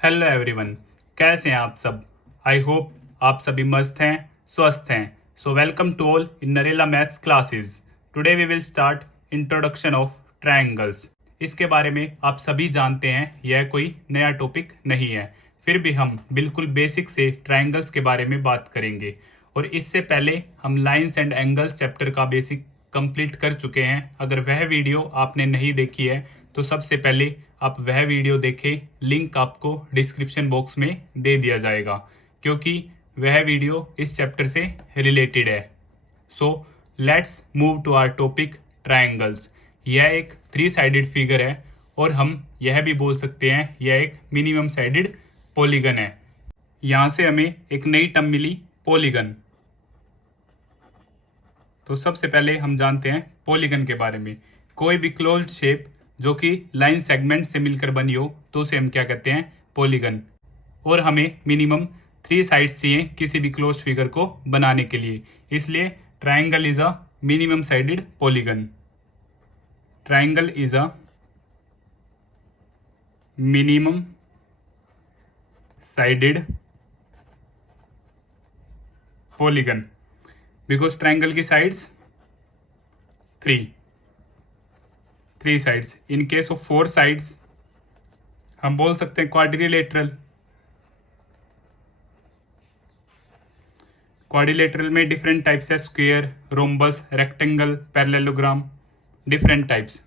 Hello everyone, कैसे हैं आप सब। आई होप आप सभी मस्त हैं, स्वस्थ हैं। So welcome to all in Narela maths classes. Today we will start introduction of triangles. इसके बारे में आप सभी जानते हैं, यह कोई नया टॉपिक नहीं है। फिर भी हम बिल्कुल बेसिक से ट्रायंगल्स के बारे में बात करेंगे। और इससे पहले हम लाइंस एंड एंगल्स चैप्टर का बेसिक कंप्लीट कर चुके हैं। अगर वह वीडियो आपने नहीं देखी है तो सबसे पहले आप वह वीडियो देखें। लिंक आपको डिस्क्रिप्शन बॉक्स में दे दिया जाएगा, क्योंकि वह वीडियो इस चैप्टर से रिलेटेड है। So let's move to our topic triangles. यह एक 3 साइडेड फिगर है और हम यह भी बोल सकते हैं यह एक मिनिमम साइडेड पॉलीगन है। यहाँ से हमें एक नई टर्म मिली, पॉलीगन। तो सबसे पहले हम जानते हैं पॉलीगन के बारे में। कोई भी क्लोज्ड शेप जो कि लाइन सेगमेंट से मिलकर बनी हो तो उसे हम क्या कहते हैं, पॉलीगन। और हमें मिनिमम 3 साइड्स चाहिए किसी भी क्लोज्ड फिगर को बनाने के लिए, इसलिए triangle is a minimum sided polygon. Triangle is a minimum sided polygon because triangle की sides 3 sides. In case of 4 sides हम बोल सकते हैं क्वाड्रिलेटरल। क्वाड्रिलेटरल में डिफरेंट टाइप्स है, square, rhombus, rectangle, parallelogram, different types.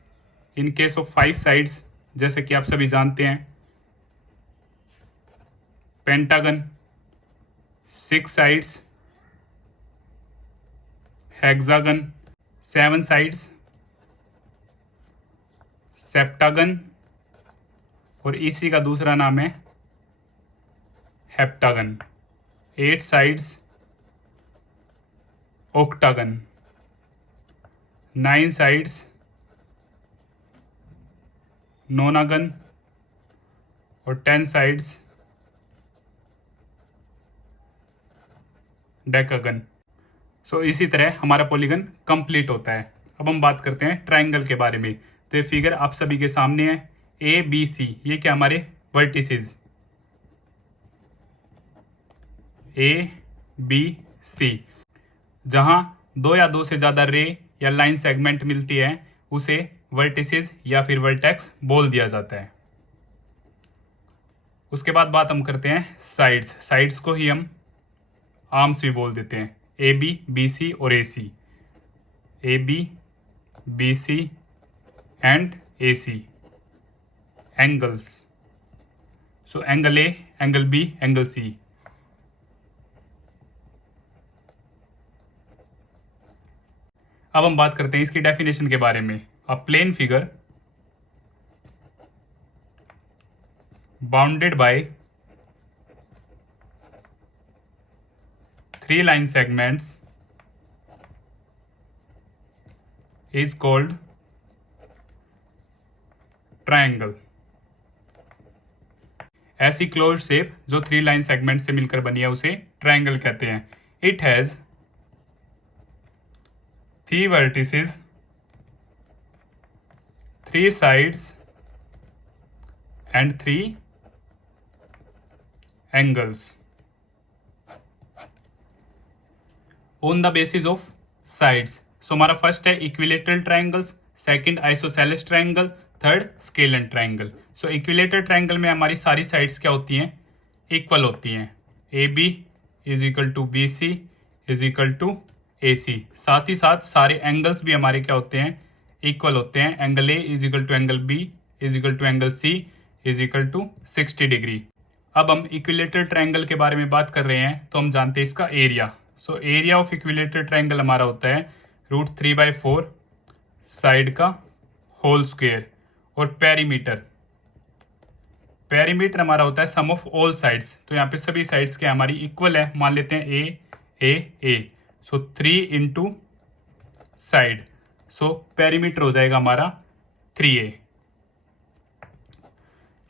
In case of 5 sides जैसे कि आप सभी जानते हैं pentagon. 6 sides hexagon. 7 sides septagon, और इसी का दूसरा नाम है हेप्टागन। 8 sides octagon. 9 साइड्स नोनागन, और 10 साइड्स डेकागन। सो इसी तरह हमारा पॉलीगन कंप्लीट होता है। अब हम बात करते हैं ट्रायंगल के बारे में। तो ये फिगर आप सभी के सामने है, ए बी सी। ये क्या हमारे वर्टिसेस, ए बी सी। जहां 2 या 2 से ज्यादा रे या लाइन सेगमेंट मिलती है उसे वर्टिसेस या फिर वर्टेक्स बोल दिया जाता है। उसके बाद बात हम करते हैं साइड्स। साइड्स को ही हम आर्म्स भी बोल देते हैं, ए बी, बी सी और A C. A B, B C and A C. Angles, so angle A, angle B, angle C. अब हम बात करते हैं इसकी डेफिनेशन के बारे में। A plane figure bounded by 3 line segments is called triangle। ऐसी क्लोज्ड शेप जो 3 लाइन सेगमेंट से मिलकर बनी है उसे ट्रायंगल कहते हैं। It has 3 vertices, 3 sides and 3 angles। On the basis of sides. So हमारा फर्स्ट है equilateral triangles, second isosceles triangle, third scalene triangle. So equilateral triangle में हमारी सारी साइड्स क्या होती हैं, इक्वल होती हैं। A B is equal to B C is equal to A C. साथ ही साथ सारे एंगल्स भी हमारे क्या होते हैं, इक्वल होते हैं। Angle A is equal to angle B is equal to angle C is equal to 60 degree. अब हम इक्विलेटरल ट्रायंगल के बारे में बात कर रहे हैं तो हम जानते हैं इसका area. So area of equilateral triangle हमारा होता है √3/4 साइड का होल स्क्वायर। और पेरीमीटर, पेरीमीटर हमारा होता है सम ऑफ ऑल साइड्स। तो यहाँ पे सभी साइड्स के हमारी इक्वल है, मान लेते हैं ए ए ए। सो 3 इंटू साइड, सो पेरीमीटर हो जाएगा हमारा 3a।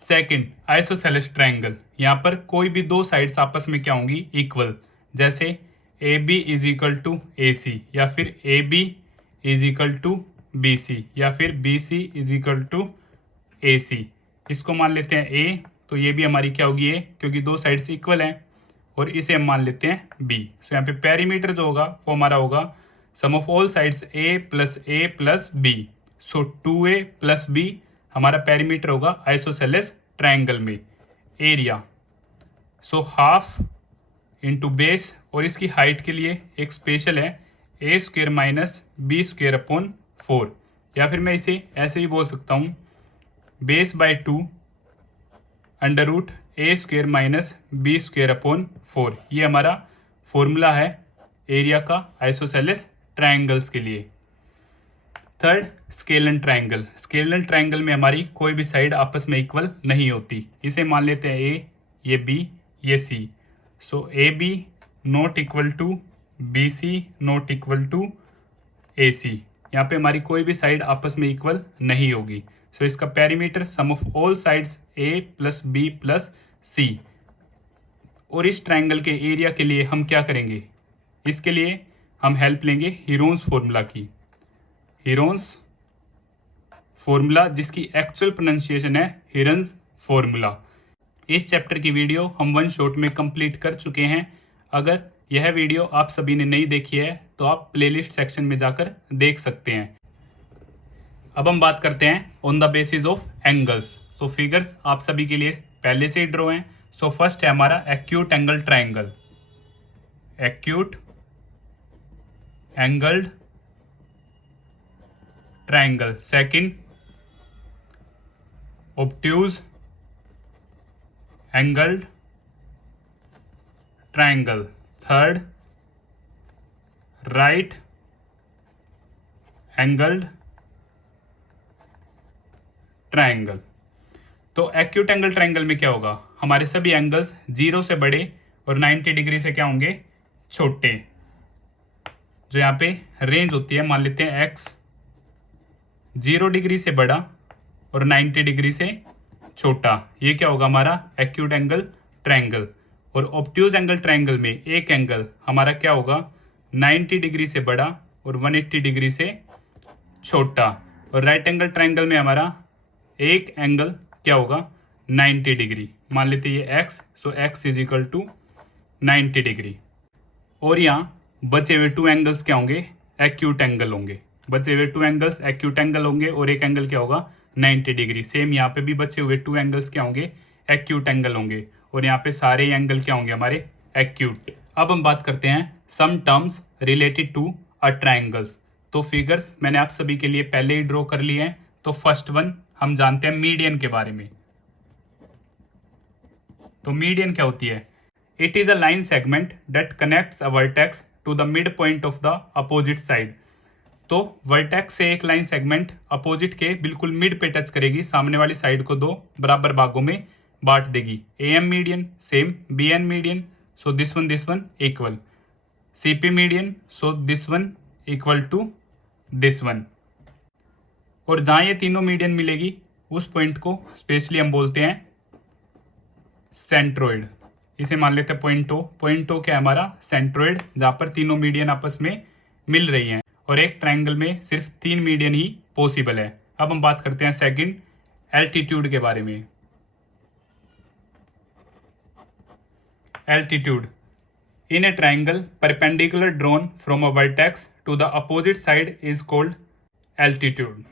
सेकंड आइसोसेलेस ट्रायंगल, यहाँ पर कोई भी 2 साइड्स आपस में क्या होंगी, इक्वल। जैसे A B is equal to A C, या फिर A B is equal to B C, या फिर B C is equal to A C. इसको मान लेते हैं ए तो ये भी हमारी क्या होगी ए, क्योंकि दो साइड्स इक्वल हैं, और इसे हम मान लेते हैं बी। सो यहाँ पे पेरीमीटर जो होगा वो हमारा होगा sum of all sides A plus B. So 2a plus B हमारा पेरीमीटर होगा आइसोसेलेस ट्राइंगल में। Area so half into base, और इसकी हाइट के लिए एक स्पेशल है A square minus B square upon 4, या फिर मैं इसे ऐसे भी बोल सकता हूँ base by 2 under root A square minus B square upon 4। ये हमारा फॉर्मूला है एरिया का आइसोसेलेस ट्राइंगल्स के लिए। Third, scalene triangle. Scalene triangle में हमारी कोई भी साइड आपस में इक्वल नहीं होती। इसे मान लेते हैं ए, ये बी, ये C. So A B not equal to B C not equal to A C. यहाँ पे हमारी कोई भी साइड आपस में इक्वल नहीं होगी। सो इसका perimeter sum of all sides A plus B plus C. और इस ट्राइंगल के एरिया के लिए हम क्या करेंगे, इसके लिए हम हेल्प लेंगे हीरोन्स फॉर्मूला की। हीरोन्स फॉर्मूला जिसकी एक्चुअल प्रोनाउंसिएशन है हिरन्स फॉर्मूला। इस चैप्टर की वीडियो हम वन शॉट में कंप्लीट कर चुके हैं। अगर यह वीडियो आप सभी ने नहीं देखी है तो आप प्लेलिस्ट सेक्शन में जाकर देख सकते हैं। अब हम बात करते हैं on the basis of angles. So figures आप सभी के लिए पहले से ही ड्रॉ हैं। सो फर्स्ट है हमारा acute angle triangle, acute angled triangle. Second, obtuse angled triangle. Third, right angled triangle. तो एक्यूट एंगल ट्राइंगल में क्या होगा, हमारे सभी एंगल्स 0 से बड़े और 90 डिग्री से क्या होंगे, छोटे। जो यहाँ पे रेंज होती है, मान लेते हैं एक्स 0 डिग्री से बड़ा और 90 डिग्री से छोटा, ये क्या होगा हमारा एक्यूट एंगल ट्राइंगल। और ऑब्ट्यूज एंगल ट्राइंगल में एक एंगल हमारा क्या होगा 90 डिग्री से बड़ा और 180 डिग्री से छोटा। और राइट एंगल ट्राइंगल में हमारा एक एंगल क्या होगा 90 डिग्री, मान लेते हैं ये X. So X is equal to 90 degree. और यहाँ बचे हुए 2 एंगल्स क्या होंगे, एक्यूट एंगल होंगे। बचे हुए 2 एंगल्स एक्यूट एंगल होंगे और एक एंगल क्या होगा 90 डिग्री। सेम यहाँ पे भी बचे हुए 2 एंगल्स क्या होंगे, एक्यूट एंगल होंगे। और यहाँ पे सारे एंगल क्या होंगे हमारे एक्यूट। अब हम बात करते हैं some terms related to a triangles. तो फिगर्स मैंने आप सभी के लिए पहले ही ड्रॉ कर लिए हैं। तो फर्स्ट वन हम जानते हैं मीडियन के बारे में। तो मीडियन क्या होती है, it is a line segment that connects a vertex to the mid point of the opposite side. तो वर्टेक्स से एक लाइन सेगमेंट अपोजिट के बिल्कुल मिड पे टच करेगी, सामने वाली साइड को 2 बराबर भागों में बांट देगी। A M median same, B N median so this one equal, C P median so this one equal to this one. और जहां ये तीनों मीडियन मिलेगी उस पॉइंट को स्पेशली हम बोलते हैं सेंट्रोइड। इसे मान लेते हैं पॉइंट ओ। पॉइंट ओ क्या है हमारा सेंट्रोइड, जहां पर तीनों मीडियन आपस में मिल रही हैं। और एक ट्राइंगल में सिर्फ 3 मीडियन ही पॉसिबल है। अब हम बात करते हैं सेकंड एल्टीट्यूड के बारे में। Altitude in a triangle perpendicular drawn from a vertex to the opposite side is called altitude.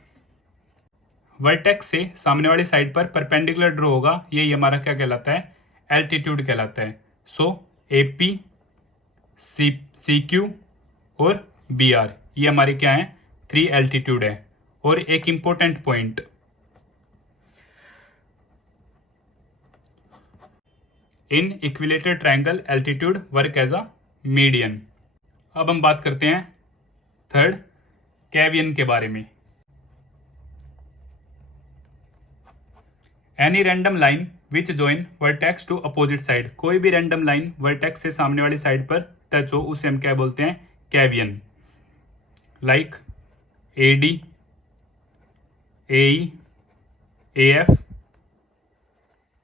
Vertex से सामने वाली साइड पर परपेंडिकुलर ड्रॉ होगा, यही हमारा क्या कहलाता है, एल्टीट्यूड कहलाता है। सो AP, CQ और BR ये हमारे क्या है 3 एल्टीट्यूड है। और एक important point, in equilateral triangle altitude work as a median. अब हम बात करते हैं थर्ड कैवियन के बारे में। Any random line which join vertex to opposite side, कोई भी रैंडम लाइन वर्टेक्स से सामने वाली साइड पर टच हो उसे हम क्या बोलते हैं, cevian. Like AD, AE, AF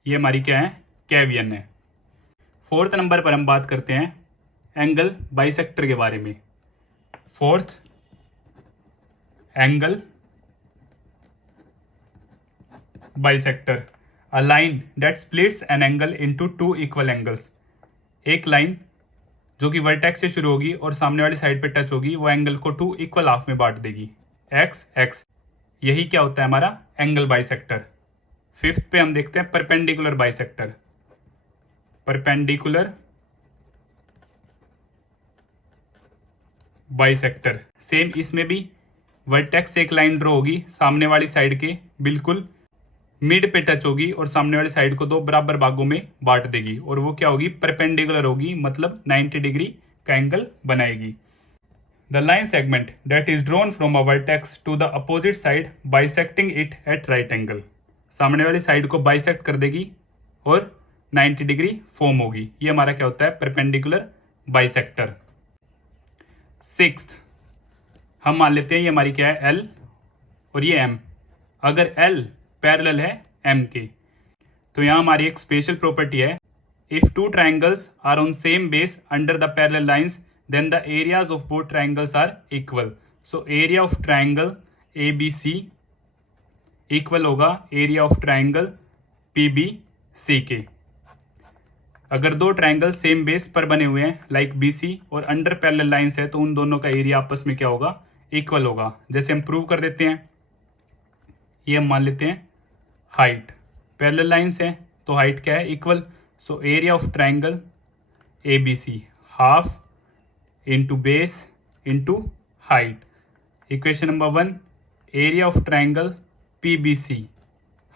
ये हमारी क्या है, कैवियन है। फोर्थ नंबर पर हम बात करते हैं एंगल बाइसेक्टर के बारे में। Fourth angle bisector. A line that splits an angle into two equal angles, एक लाइन जो कि वर्टेक्स से शुरू होगी और सामने वाली साइड पे टच होगी, वो एंगल को टू इक्वल हाफ में बांट देगी, एक्स एक्स। यही क्या होता है हमारा एंगल बाइसेक्टर। फिफ्थ पे हम देखते हैं perpendicular bisector. Perpendicular bisector same, इसमें भी वर्टेक्स से एक लाइन ड्रॉ होगी, सामने वाली साइड के बिल्कुल मिड पे टच होगी और सामने वाली साइड को दो बराबर भागों में बांट देगी, और वो क्या होगी परपेंडिकुलर होगी, मतलब 90 डिग्री का एंगल बनाएगी। The line segment that is drawn from a vertex to the opposite side bisecting it at right angle, सामने वाली साइड को बाइसेक्ट कर देगी और 90 डिग्री फॉर्म होगी। ये हमारा क्या होता है परपेंडिकुलर बाइसेक्टर। सिक्स्थ, हम मान लेते हैं ये हमारी क्या है एल और ये एम। अगर एल पैरेलल है एम के, तो यहाँ हमारी एक स्पेशल प्रॉपर्टी है, if two triangles are on same base under the parallel lines then the areas of both triangles are equal. So area of triangle A B C equal होगा area of triangle P B C के। अगर दो triangle same base पर बने हुए हैं like B C और under parallel lines है, तो उन दोनों का एरिया आपस में क्या होगा इक्वल होगा। जैसे हम प्रूव कर देते हैं, ये हम मान लेते हैं हाइट, पैरेलल लाइंस है तो हाइट क्या है equal. So area of triangle A B C half into base into height. Equation number 1, area of triangle P B C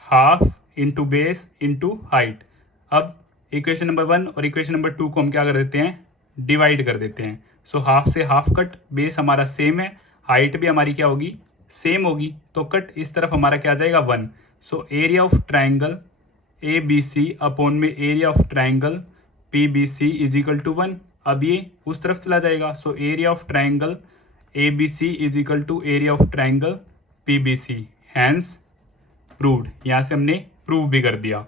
half into base into height. अब इक्वेशन नंबर 1 और equation number 2 को हम क्या कर देते हैं डिवाइड कर देते हैं। सो हाफ से हाफ कट, बेस हमारा सेम है, हाइट भी हमारी क्या होगी सेम होगी, तो कट इस तरफ हमारा क्या आ जाएगा 1। So area of triangle A B C upon में area of triangle P B C is equal to 1। अब ये उस तरफ चला जाएगा, so area of triangle A B C is equal to area of triangle P B C, hence proved. यहाँ से हमने प्रूव भी कर दिया।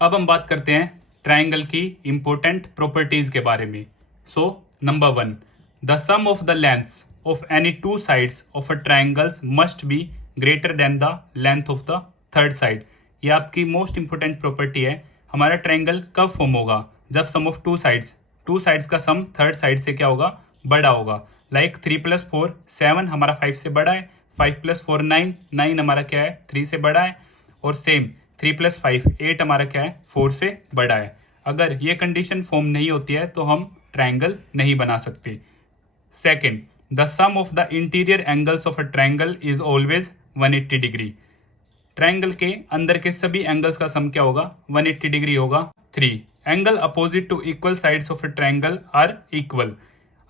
अब हम बात करते हैं ट्राइंगल की इंपॉर्टेंट प्रॉपर्टीज के बारे में। So number 1, the sum of the lengths of any two sides of a triangles must be greater than the length of the third side. ये आपकी मोस्ट इंपॉर्टेंट प्रॉपर्टी है। हमारा ट्राइंगल कब form होगा, जब सम ऑफ टू साइड्स का सम third side से क्या होगा बड़ा होगा। लाइक 3 + 4 7 हमारा 5 से बड़ा है, 5 + 4 9 9 हमारा क्या है 3 से बड़ा है, और सेम 3 + 5 8 हमारा क्या है 4 से बड़ा है। अगर ये कंडीशन फॉर्म नहीं होती है तो हम ट्राइंगल नहीं बना सकते। Second, the sum of the interior angles of a triangle is always 180 degree. Triangle के अंदर के सभी एंगल्स का सम क्या होगा 180 डिग्री होगा। 3, angle opposite to equal sides of a triangle are equal.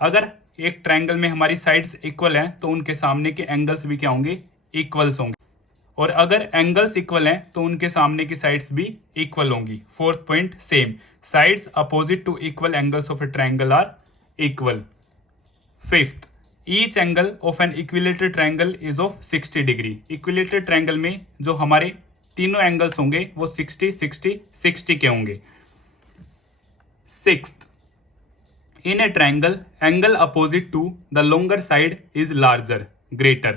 अगर एक ट्राइंगल में हमारी साइड्स इक्वल हैं तो उनके सामने के एंगल्स भी क्या होंगे इक्वल्स होंगे, और अगर एंगल्स इक्वल हैं तो उनके सामने की साइड्स भी इक्वल होंगी। Fourth point same, sides opposite to equal angles of a triangle are equal. Fifth, each angle of an equilateral triangle is of 60 degree. Equilateral triangle में जो हमारे तीनों एंगल्स होंगे वो 60 60 60 के होंगे। Sixth, in a triangle angle opposite to the longer side is larger greater।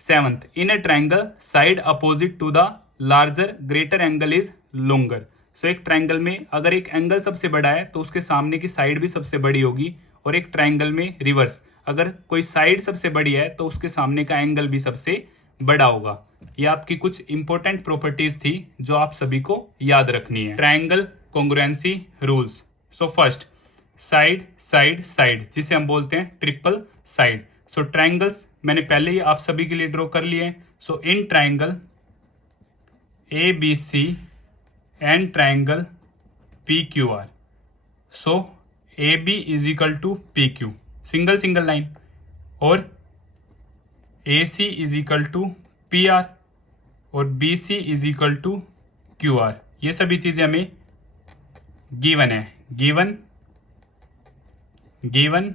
seventh, in a triangle side opposite to the larger greater angle is longer। so एक triangle में अगर एक एंगल सबसे बड़ा है तो उसके सामने की साइड भी सबसे बड़ी होगी, और एक ट्राइंगल में रिवर्स, अगर कोई साइड सबसे बड़ी है तो उसके सामने का एंगल भी सबसे बड़ा होगा। ये आपकी कुछ इंपॉर्टेंट प्रॉपर्टीज थी जो आप सभी को याद रखनी है। Triangle congruency rules. So first, side side side, जिसे हम बोलते हैं ट्रिपल साइड। सो ट्राइंगल्स मैंने पहले ही आप सभी के लिए ड्रॉ कर लिए हैं। So in triangle A B C and triangle P Q R, so A B is equal to P Q, single single line, और A C is equal to P R, और B C is equal to Q R. ये सभी चीजें हमें given है, given given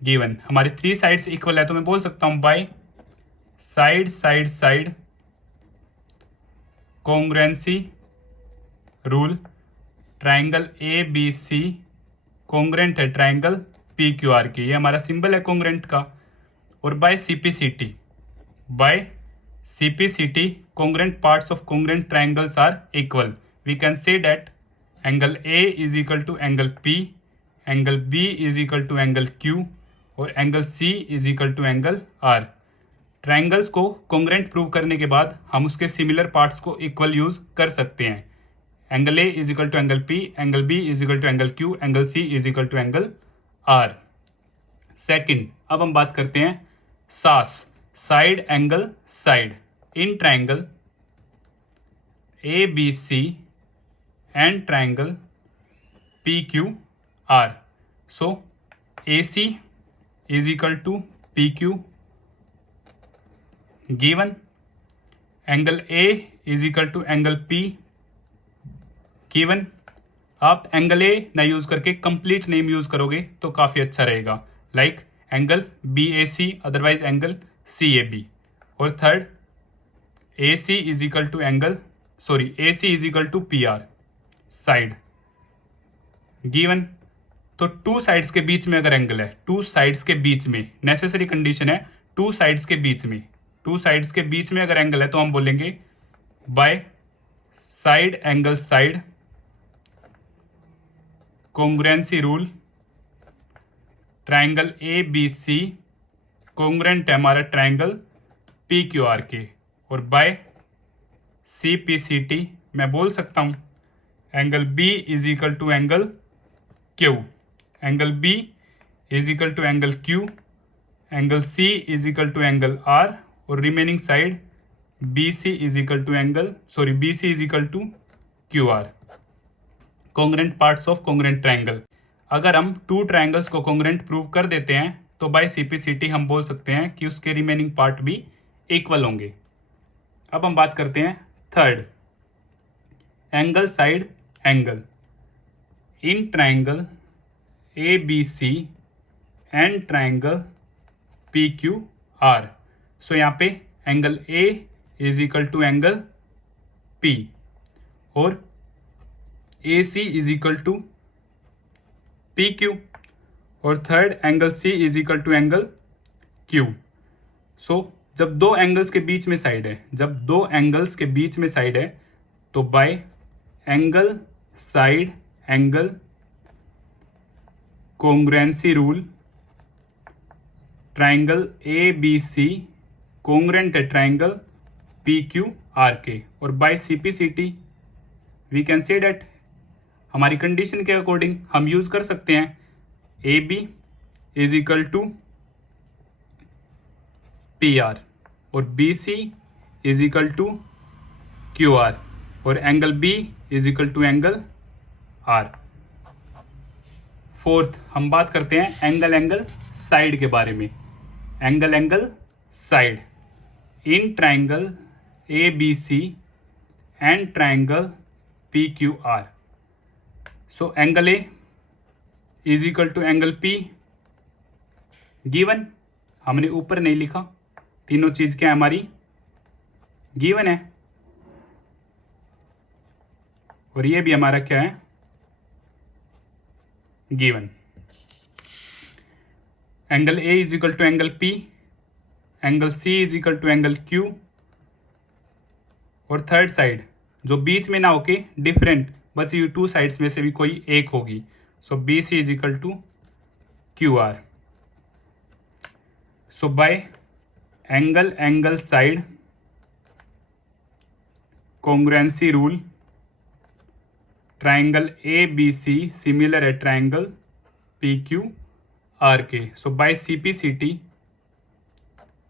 given. हमारी 3 sides equal है तो मैं बोल सकता हूं by side side side congruency rule triangle A B C congruent है ट्राइंगल पी क्यू आर के, ये हमारा सिंबल है कॉन्ग्रुएंट का। और by CPCT, by CPCT, congruent parts of congruent triangles are equal. We can say that angle A is equal to angle P, angle B is equal to angle Q और angle C is equal to angle R. Triangles को congruent prove करने के बाद हम उसके similar parts को equal use कर सकते हैं. Angle A is equal to angle P, angle B is equal to angle Q, angle C is equal to angle R. Second, अब हम बात करते हैं SAS, side angle side, in triangle ABC and triangle PQR. So AC is equal to PQ given angle A is equal to angle P given. आप angle A ना use करके complete name use करोगे तो काफी अच्छा रहेगा, like angle BAC otherwise angle CAB. और third, AC is equal to angle AC is equal to PR side given. तो टू साइड्स के बीच में अगर एंगल है, टू साइड्स के बीच में नेसेसरी कंडीशन है, टू साइड्स के बीच में अगर एंगल है तो हम बोलेंगे bye side angle side congruency rule, triangle ABC congruent है हमारा ट्राइंगल PQR के. और बाय CPCT मैं बोल सकता हूं angle B is equal to angle Q, angle B is equal to angle Q, angle C is equal to angle R और remaining side BC is equal to QR. Congruent parts of congruent triangle. अगर हम two triangles को congruent prove कर देते हैं तो bye CPCT हम बोल सकते हैं कि उसके रिमेनिंग पार्ट भी इक्वल होंगे. अब हम बात करते हैं third, angle side angle in triangle ABC and triangle PQR. So यहाँ पे angle A is equal to angle P और AC is equal to PQ और third angle C is equal to angle Q. So जब दो angles के बीच में side है, तो by angle side angle congruency rule, triangle ABC congruent है ट्राइंगल PQR के. और by CPCT we can say that हमारी कंडीशन के अकॉर्डिंग हम यूज कर सकते हैं AB is equal to PR और BC is equal to QR और angle B is equal to angle R. Fourth, हम बात करते हैं एंगल साइड के बारे में. Angle side in triangle ABC and triangle PQR. So angle A is equal to angle P given. हमने ऊपर नहीं लिखा, तीनों चीज क्या है हमारी गिवन है और ये भी हमारा क्या है given. Angle A is equal to angle P, angle C is equal to angle Q और थर्ड साइड जो बीच में ना होके डिफरेंट बस ये टू साइड्स में से भी कोई एक होगी. So BC is equal to QR. So by angle side congruency rule, triangle ABC similar है ट्राइंगल PQR के. सो बाय CPCT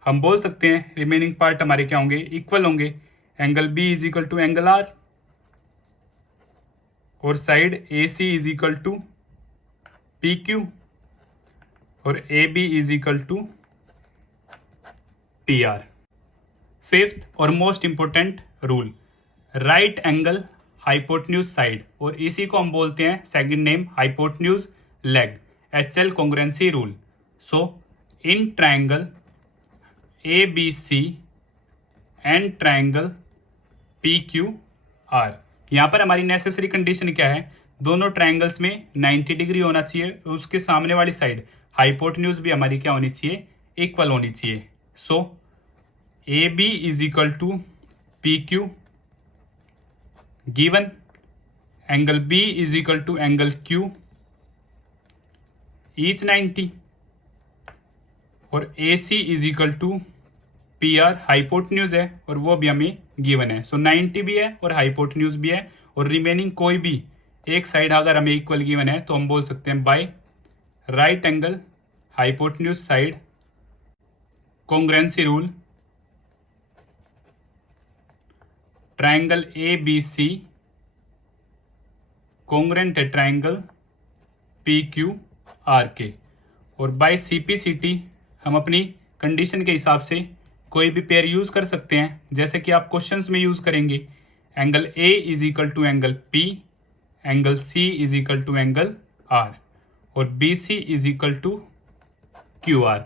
हम बोल सकते हैं रिमेनिंग पार्ट हमारे क्या होंगे इक्वल होंगे. Angle B is equal to angle R और side AC is equal to PQ और AB is equal to PR. Fifth और most important rule, right angle hypotenuse side और इसी को हम बोलते हैं second name hypotenuse leg, HL congruency rule. So in triangle ABC and triangle PQR. यहाँ पर हमारी नेसेसरी कंडीशन क्या है, दोनों ट्राइंगल्स में 90 डिग्री होना चाहिए, उसके सामने वाली साइड हाइपोटेन्यूज भी हमारी क्या होनी चाहिए इक्वल होनी चाहिए. So A B is equal to P Q, given angle B is equal to angle Q, each 90, और A C is equal to P R, hypotenuse है और वो भी हमें गिवन है। सो 90 भी है और हाइपोटन्यूज भी है, और रिमेनिंग कोई भी एक साइड अगर हमें इक्वल गिवन है तो हम बोल सकते हैं by right angle hypotenuse side congruency rule, triangle A B C congruent है ट्राइंगल पी क्यू आर के, और बाय सीपीसीटी हम अपनी कंडीशन के हिसाब से कोई भी पेयर यूज कर सकते हैं, जैसे कि आप क्वेश्चंस में यूज करेंगे angle A is equal to angle P, angle C is equal to angle R, और B C is equal to Q R.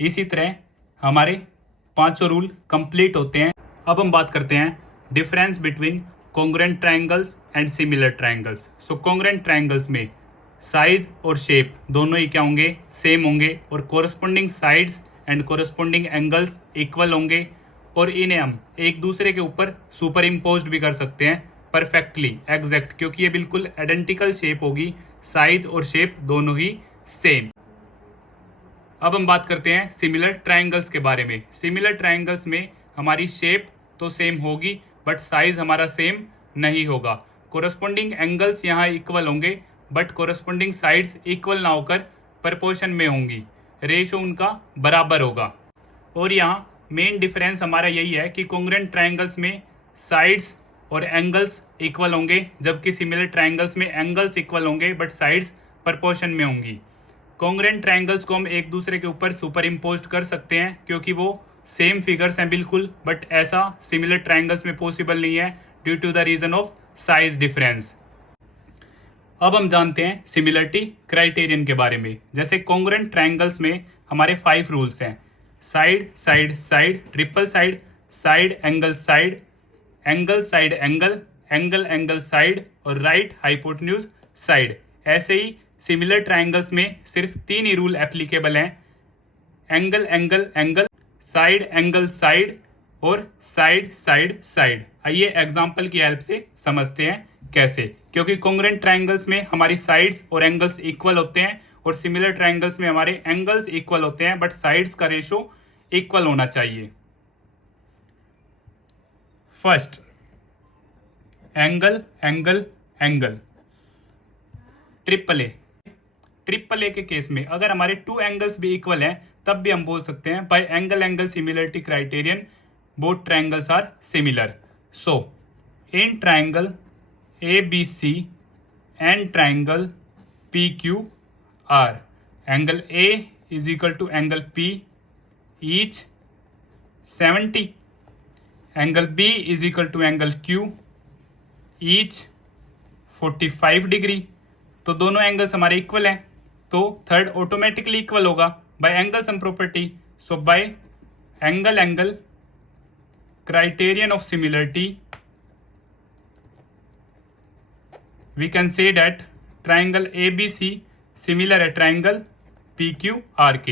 इसी तरह हमारे पांचों रूल कंप्लीट होते हैं। अब हम बात करते हैं difference between congruent triangles and similar triangles. So congruent triangles में साइज और शेप दोनों ही क्या होंगे, सेम होंगे, और corresponding sides and corresponding angles equal होंगे, और इन्हें हम एक दूसरे के ऊपर सुपर इम्पोज्ड भी कर सकते हैं परफेक्टली एग्जैक्ट, क्योंकि ये बिल्कुल आइडेंटिकल शेप होगी, साइज और शेप दोनों ही सेम। अब हम बात करते हैं सिमिलर ट्राइंगल्स के बारे में। सिमिलर ट्राइंगल्स में हमारी शेप तो सेम होगी बट साइज हमारा सेम नहीं होगा। कोरस्पोंडिंग एंगल्स यहाँ इक्वल होंगे बट कोरस्पोंडिंग साइड्स इक्वल ना होकर प्रपोर्शन में होंगी, रेशो उनका बराबर होगा। और यहाँ मेन डिफरेंस हमारा यही है कि कॉन्ग्रुएंट ट्राइंगल्स में साइड्स और एंगल्स इक्वल होंगे, जबकि सिमिलर ट्राइंगल्स में एंगल्स इक्वल होंगे बट साइड्स प्रपोर्शन में होंगी। कॉन्ग्रुएंट ट्राइंगल्स को हम एक दूसरे के ऊपर सुपर इम्पोज कर सकते हैं क्योंकि वो सेम फिगर्स हैं बिल्कुल, बट ऐसा सिमिलर ट्राइंगल्स में पॉसिबल नहीं है due to the reason of size difference. अब हम जानते हैं सिमिलरिटी क्राइटेरियन के बारे में। जैसे कॉन्ग्रुएंट ट्राइंगल्स में हमारे 5 रूल्स हैं, side side side, triple side, side angle side, angle side angle, angle angle side, और राइट हाइपोटेन्यूज साइड। ऐसे ही सिमिलर ट्राइंगल्स में सिर्फ 3 ही रूल एप्लीकेबल हैं, angle angle angle, side angle side, और साइड साइड साइड। आइए example की help से समझते हैं कैसे, क्योंकि कॉन्ग्रुएंट ट्राइंगल्स में हमारी साइड्स और एंगल्स इक्वल होते हैं और सिमिलर ट्राइंगल्स में हमारे एंगल्स इक्वल होते हैं बट साइड्स का रेशो इक्वल होना चाहिए। First, angle angle angle, triple A. Triple A के केस में अगर हमारे 2 एंगल्स भी इक्वल हैं तब भी हम बोल सकते हैं by angle angle similarity criterion both triangles are similar. So in triangle ABC and triangle PQR, angle A is equal to angle P, each 70, angle B is equal to angle Q, each 45 degree. तो दोनों angles हमारे equal हैं तो third automatically equal होगा bye angle sum property. So by angle angle criterion of similarity we can say that triangle ABC similar है triangle PQRK।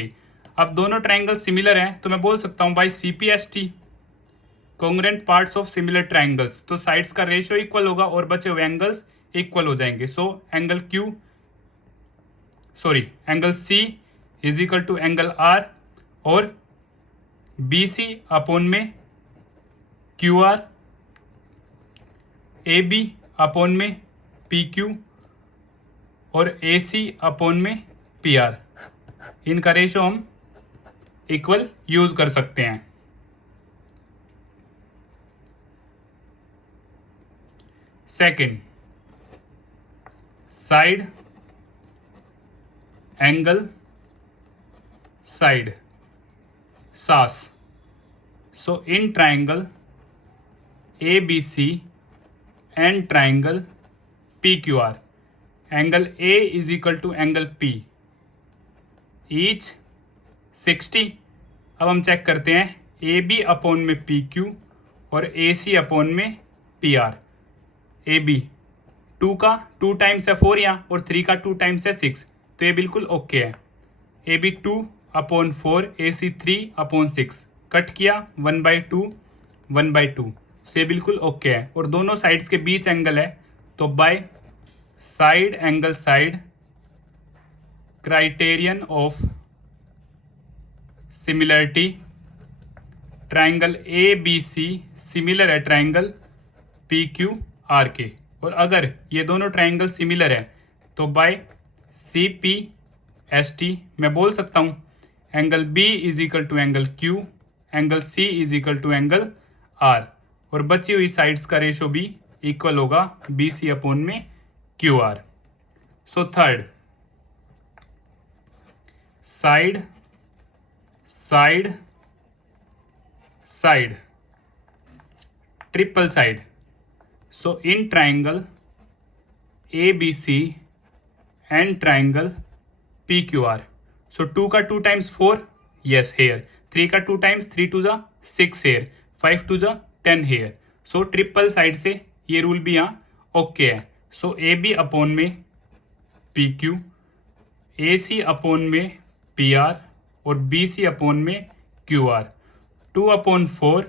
अब दोनों triangle similar हैं तो मैं बोल सकता हूं by CPST congruent parts of similar triangles, तो साइड्स का रेशियो इक्वल होगा और बचे हुए एंगल्स इक्वल हो जाएंगे। So angle C is equal to angle R और BC अपॉन में QR, AB अपॉन में PQ और AC अपॉन में PR। इनका रेशो हम इक्वल यूज कर सकते हैं। Second, side angle side, SAS। So in triangle ABC and triangle PQR, angle A is equal to angle P, each 60। अब हम चेक करते हैं AB अपॉन में PQ और AC अपॉन में PR। AB 2 का 2 टाइम्स है 4 यहाँ और 3 का 2 टाइम्स है 6, तो ये बिल्कुल ओके है। AB 2 upon 4, AC 3 upon 6, cut किया 1/2 1/2, से बिल्कुल ओके है। और दोनों साइड्स के बीच एंगल है, तो by side angle side criterion of similarity triangle A B C similar है ट्राइंगल पी क्यू आर के। और अगर ये दोनों ट्राइंगल सिमिलर है तो by C P S T मैं बोल सकता हूं angle B is equal to angle Q, angle C is equal to angle R, और बची हुई साइड्स का रेशो भी इक्वल होगा बी सी अपॉन में Q R. So third, side side side triple side. So in triangle A B C and triangle P Q R, so 2 का 2 times 4, yes here, 3 का 2 times 3 to जा 6 hair, 5 to जा 10 hair. सो triple side से ये rule भी यहाँ okay है। सो A B upon में पी क्यू, ए सी अपॉन में पी आर और बी सी अपॉन में Q are, 2/4,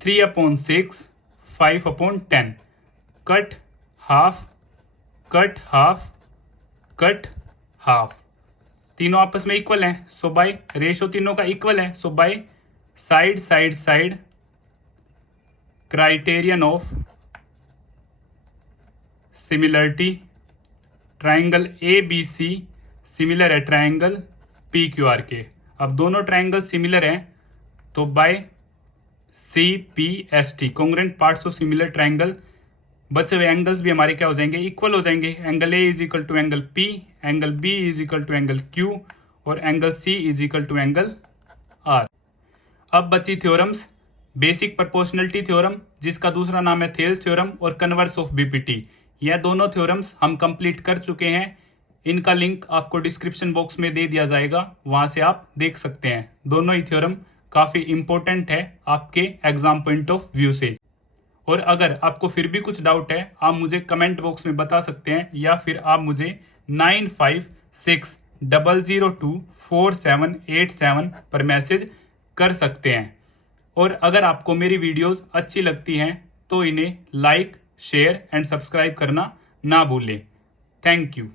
3/6, 5/10, cut half cut half cut half, तीनों आपस में इक्वल हैं। सो बाय रेशो तीनों का इक्वल है। So by side side side criterion of similarity triangle A B C similar है ट्राइंगल पी क्यू आर के। अब दोनों ट्राइंगल सिमिलर हैं तो by C P S T congruent parts of similar triangle, बचे हुए एंगल्स भी हमारे क्या हो जाएंगे, इक्वल हो जाएंगे। Angle A is equal to angle P, angle B is equal to angle Q और angle C is equal to angle R. अब बची थ्योरम्स, बेसिक प्रोपोर्शनलिटी थ्योरम जिसका दूसरा नाम है थेल्स थ्योरम और कन्वर्स ऑफ बीपीटी। यह दोनों थ्योरम्स हम कंप्लीट कर चुके हैं। इनका लिंक आपको डिस्क्रिप्शन बॉक्स में दे दिया जाएगा, वहां से आप देख सकते हैं। दोनों ही थ्योरम काफी इंपॉर्टेंट है आपके एग्जाम पॉइंट ऑफ व्यू से। और अगर आपको फिर भी कुछ डाउट है आप मुझे कमेंट बॉक्स में बता सकते हैं, या फिर आप मुझे 9560024787 पर मैसेज कर सकते हैं। और अगर आपको मेरी वीडियोस अच्छी लगती हैं तो इन्हें लाइक, शेयर एंड सब्सक्राइब करना ना भूलें। Thank you.